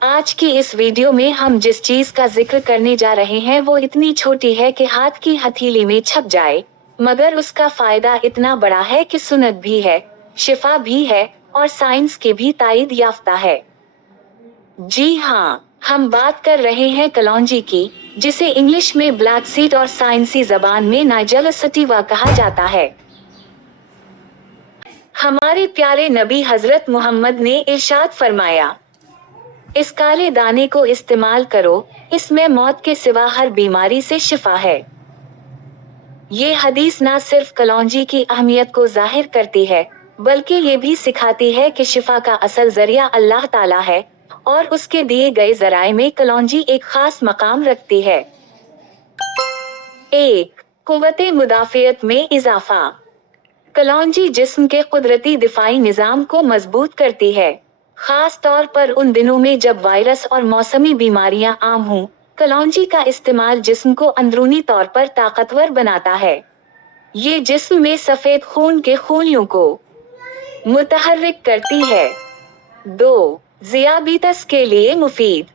आज की इस वीडियो में हम जिस चीज का जिक्र करने जा रहे हैं वो इतनी छोटी है कि हाथ की हथेली में छप जाए, मगर उसका फायदा इतना बड़ा है कि सुन्नत भी है, शिफा भी है और साइंस के भी तायद याफ्ता है। जी हाँ, हम बात कर रहे हैं कलौंजी की, जिसे इंग्लिश में ब्लैक सीड और साइंसी जबान में नाइजेला सटिवा कहा जाता है। हमारे प्यारे नबी हजरत मोहम्मद ने इरशाद फरमाया, इस काले दाने को इस्तेमाल करो, इसमें मौत के सिवा हर बीमारी से शिफा है। ये हदीस न सिर्फ कलौंजी की अहमियत को जाहिर करती है, बल्कि ये भी सिखाती है कि शिफा का असल जरिया अल्लाह ताला है और उसके दिए गए जराए में कलौंजी एक खास मकाम रखती है। 1. कुव्वते मुदाफियत में इजाफा। कलौंजी जिस्म के कुदरती दिफाई निज़ाम को मजबूत करती है, खास तौर पर उन दिनों में जब वायरस और मौसमी बीमारियां आम हों। कलौंजी का इस्तेमाल जिस्म को अंदरूनी तौर पर ताकतवर बनाता है। ये जिस्म में सफेद खून के खूनियों को मुतहर्रिक करती है। 2. ज़ियाबीतस के लिए मुफीद।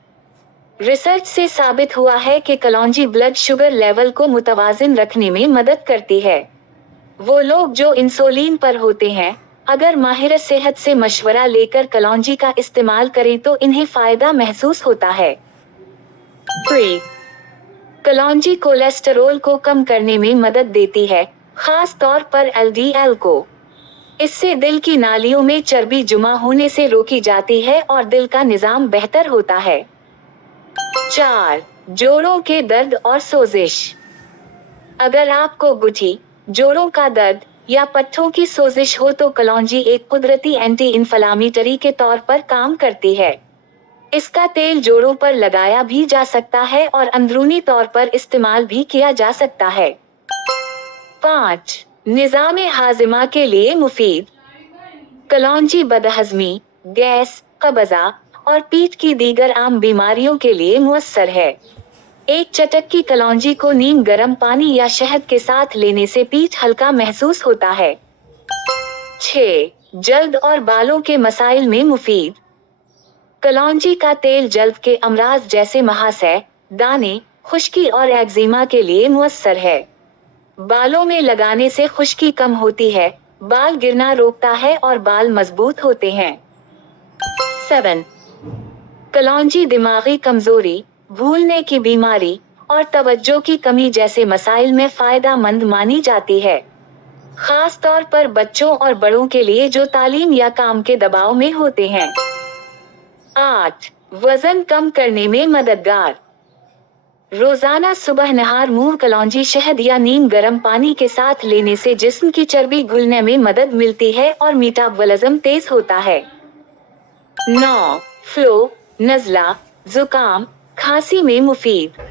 रिसर्च से साबित हुआ है कि कलौंजी ब्लड शुगर लेवल को मुतवाजिन रखने में मदद करती है। वो लोग जो इंसुलिन पर होते हैं, अगर माहिर सेहत से मशवरा लेकर कलौंजी का इस्तेमाल करें तो इन्हें फायदा महसूस होता है। 3. कलौंजी कोलेस्टेरोल को कम करने में मदद देती है, खास तौर पर LDL को। इससे दिल की नालियों में चर्बी जमा होने से रोकी जाती है और दिल का निजाम बेहतर होता है। 4. जोड़ों के दर्द और सोजिश। अगर आपको गुठी, जोड़ों का दर्द या पट्ठों की सोजिश हो तो कलौंजी एक कुदरती एंटी इन्फ्लामेटरी के तौर पर काम करती है। इसका तेल जोड़ों पर लगाया भी जा सकता है और अंदरूनी तौर पर इस्तेमाल भी किया जा सकता है। 5. निज़ाम हाजिमा के लिए मुफीद। कलौंजी बदहजमी, गैस, कब्ज़ा और पीठ की दीगर आम बीमारियों के लिए मुअस्सर है। एक चटक की कलौंजी को नीम गर्म पानी या शहद के साथ लेने से पीठ हल्का महसूस होता है। 6. जल्द और बालों के मसाइल में मुफीद। कलौंजी का तेल जल्द के अमराज जैसे महासय, दाने, खुश्की और एक्जिमा के लिए मुअस्सर है। बालों में लगाने से खुश्की कम होती है, बाल गिरना रोकता है और बाल मजबूत होते हैं। 7. कलौंजी दिमागी कमजोरी, भूलने की बीमारी और तवज्जो की कमी जैसे मसाइल में फायदा मंद मानी जाती है, खास तौर पर बच्चों और बड़ों के लिए जो तालीम या काम के दबाव में होते हैं। 8. वजन कम करने में मददगार। रोजाना सुबह नहार मुंह कलौंजी शहद या नीम गर्म पानी के साथ लेने से जिस्म की चर्बी घुलने में मदद मिलती है और मेटाबॉलिज्म तेज होता है। 9. फ्लू, नज़ला, जुकाम, खांसी में मुफीद।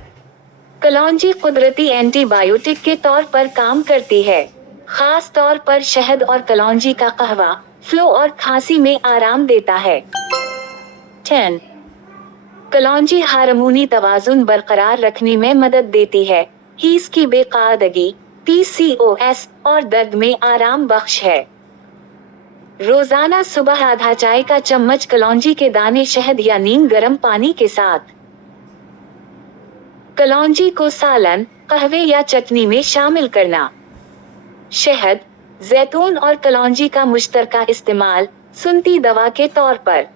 कलौंजी कुदरती एंटीबायोटिक के तौर पर काम करती है, खास तौर पर शहद और कलौंजी का कहवा फ्लू और खांसी में आराम देता है। 10. कलौंजी हार्मोनी तवाजुन बरकरार रखने में मदद देती है, हीस की बेकायदगी, PCOS और दर्द में आराम बख्श है। रोजाना सुबह आधा चाय का चम्मच कलौंजी के दाने शहद या नीम गर्म पानी के साथ। कलौंजी को सालन, कहवे या चटनी में शामिल करना। शहद, जैतून और कलौंजी का मुश्तरका इस्तेमाल सुन्नती दवा के तौर पर।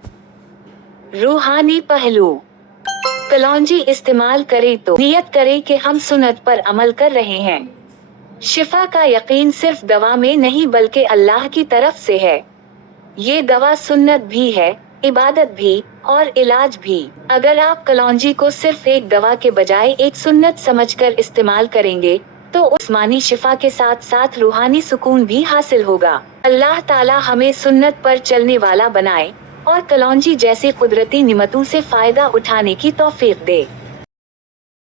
रूहानी पहलू। कलौंजी इस्तेमाल करें तो नियत करें कि हम सुन्नत पर अमल कर रहे हैं। शिफा का यकीन सिर्फ दवा में नहीं बल्कि अल्लाह की तरफ से है। ये दवा सुन्नत भी है, इबादत भी और इलाज भी। अगर आप कलौंजी को सिर्फ एक दवा के बजाय एक सुन्नत समझकर इस्तेमाल करेंगे तो उस्मानी शिफा के साथ साथ रूहानी सुकून भी हासिल होगा। अल्लाह ताला हमें सुन्नत पर चलने वाला बनाए और कलौंजी जैसी कुदरती निमतों से फायदा उठाने की तौफीक दे।